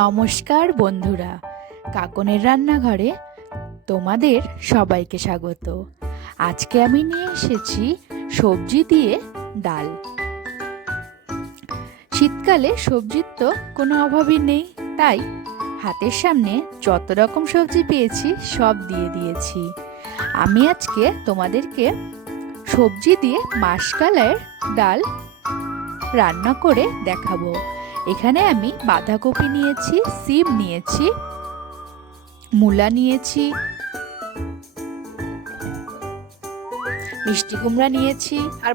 নমস্কার বন্ধুরা, কাকনের রান্নাঘরে তোমাদের সবাইকে স্বাগত। আজকে আমি নিয়ে এসেছি সবজি দিয়ে ডাল। শীতকালে সবজির তো কোনো অভাবই নেই, তাই হাতের সামনে যত রকম সবজি পেয়েছি সব দিয়ে দিয়েছি। আমি আজকে তোমাদেরকে সবজি দিয়ে মাসকলাইয়ের ডাল রান্না করে দেখাবো। এখানে আমি বাঁধাকপি নিয়েছি, সিম নিয়েছি, মূলা নিয়েছি, মিষ্টি কুমড়া নিয়েছি আর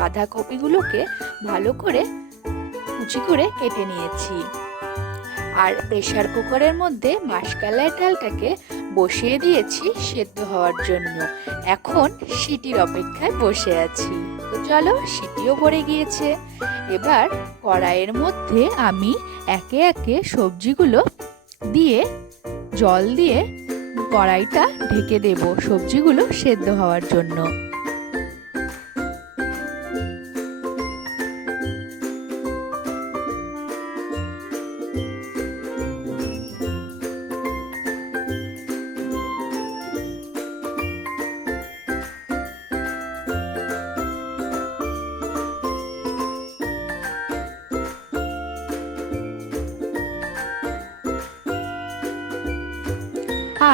বাঁধাকপিগুলোকে ভালো করে কুচি করে কেটে নিয়েছি। আর প্রেসার কুকারের মধ্যে মাসকলাই ডালটাকে বসিয়ে দিয়েছি সেদ্ধ হওয়ার জন্য। এখন সিটির অপেক্ষায় বসে আছি। তো চলো, সিটিও পড়ে গিয়েছে। এবার কড়াইয়ের মধ্যে আমি একে একে সবজিগুলো দিয়ে জল দিয়ে কড়াইটা ঢেকে দেব সবজিগুলো সেদ্ধ হওয়ার জন্য।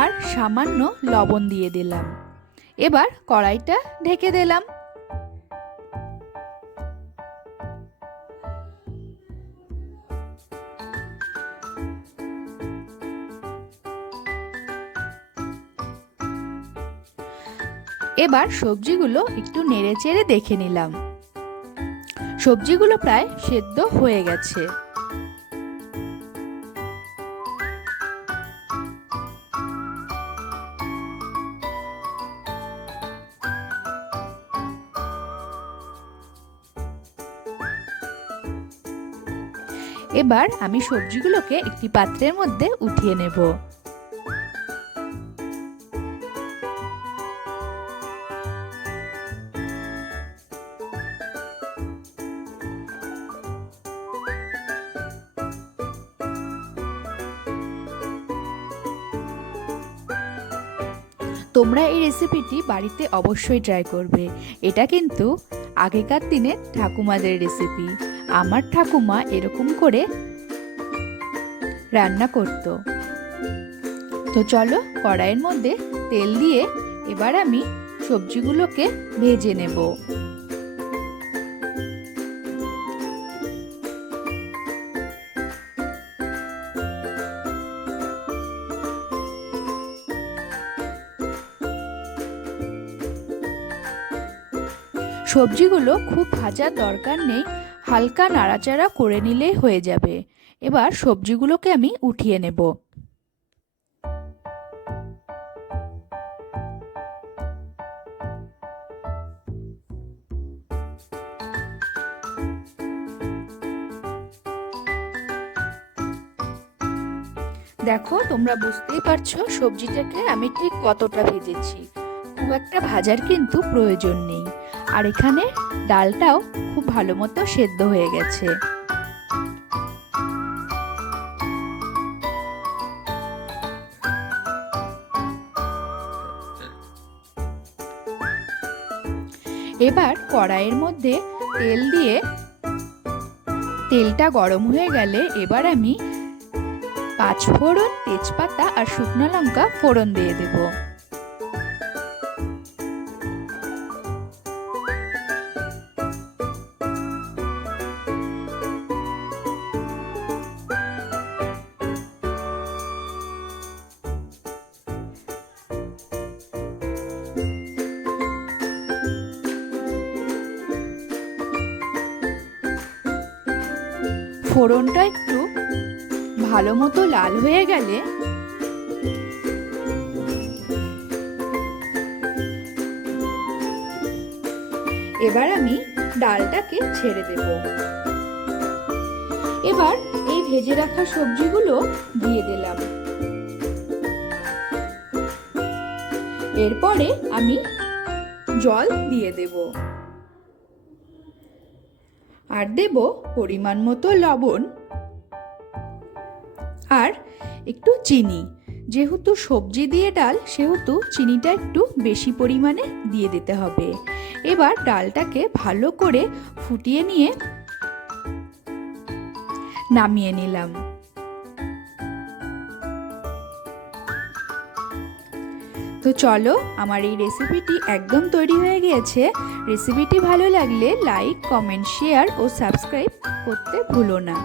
আর সামান্য লবণ দিয়ে দিলাম। এবার কড়াইটা ঢেকে দিলাম। এবার সবজিগুলো একটু নেড়ে চেড়ে দেখে নিলাম। সবজিগুলো প্রায় সেদ্ধ হয়ে গেছে। এবার আমি সবজিগুলোকে একটি পাত্রের মধ্যে উঠিয়ে নেব। তোমরা এই রেসিপিটি বাড়িতে অবশ্যই ট্রাই করবে। এটা কিন্তু আগেকার দিনের ঠাকুমাদের রেসিপি। আমার ঠাকুমা এরকম করে রান্না করত। তো চলো, কড়াইয়ের মধ্যে তেল দিয়ে এবার আমি সবজিগুলোকে ভেজে নেব। সবজিগুলো খুব ভাজার দরকার নেই, হালকা নাড়াচাড়া করে নিলেই হয়ে যাবে। এবার সবজিগুলোকে আমি উঠিয়ে নেব। দেখো, তোমরা বুঝতেই পারছো সবজিটাকে আমি ঠিক কতটা ভেজেছি। খুব একটা ভাজার কিন্তু প্রয়োজন নেই। আর এখানে ডালটাও খুব ভালো মতো সেদ্ধ হয়ে গেছে। এবার কড়াইয়ের মধ্যে তেল দিয়ে তেলটা গরম হয়ে গেলে এবার আমি 5 ফোড়ন, তেজপাতা আর শুকনো লঙ্কা ফোড়ন দিয়ে দেব। ফোড়নটা একটু ভালো মতো লাল হয়ে গেলে এবার আমি ডালটাকে ছেড়ে দেব। এবার এই ভেজে রাখা সবজিগুলো দিয়ে দিলাম। এরপরে আমি জল দিয়ে দেব আর দেব পরিমাণ মতো লবণ আর একটু চিনি। যেহেতু সবজি দিয়ে ডাল সেহেতু চিনিটা একটু বেশি পরিমাণে দিয়ে দিতে হবে। এবার ডালটাকে ভালো করে ফুটিয়ে নিয়ে নামিয়ে নিলাম। তো চলো, আমার এই রেসিপিটি একদম তৈরি হয়ে গিয়েছে। রেসিপিটি ভালো লাগলে লাইক, কমেন্ট, শেয়ার ও সাবস্ক্রাইব করতে ভুলো না।